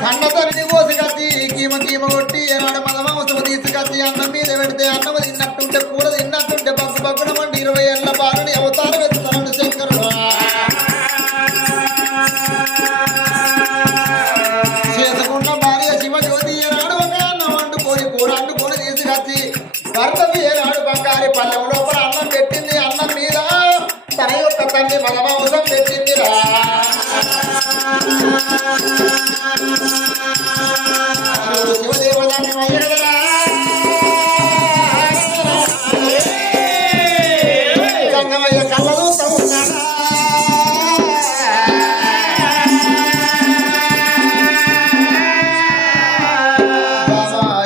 కన్న తల్లిని కోసుకత్తి కీమ కీమ కొట్టి ఏనాడు మన మాంసము తీసుకత్తి అన్నం మీద పెడితే అన్నం తిన్నట్టుంటే కూర తిన్నట్టుంటే పప్పు పక్కన వంటి ఇరవై ఏళ్ళ బాలని అవతారం ఎత్తుతున్నాడు శంకరుడు చేసుకున్న భార్య శివజ్యోతి ఏనాడు ఒక అన్నం వండుకొని కూర వండుకొని తీసుకొచ్చి భర్తకి ఏనాడు బంగారి పల్లెం లోపల అన్నం పెట్టింది అన్నం మీద తన యొక్క తండ్రి మన పెట్టిందిరా. కళ్ళలో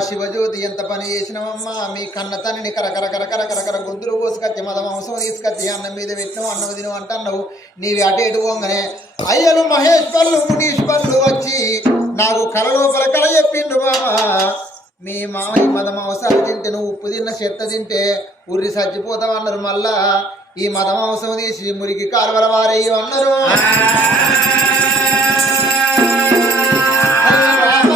శివజ్యోతి ఎంత పని చేసినావమ్మా? మీ కన్న తనని కరకర కరకర కరకర గొంతులు కోసుకొచ్చి మద మాంసం తీసుకొచ్చి అన్నం మీద పెట్టినావు అన్నం తిను అంటున్నావు. నీవి అటు ఇటు పోగానే అయ్యలు మహేశ్వర్లు మునీశ్వర్లు వచ్చి నాకు కల లోపల మీ మామయ్య మద మాంసాలు తింటే నువ్వు ఉప్పు తిన్న చెత్త తింటే ఉర్రి చచ్చిపోతావు అన్నారు. మళ్ళా ఈ మద మాంసం తీసి మురికి కాలువల వారేయు అన్నారు. రామ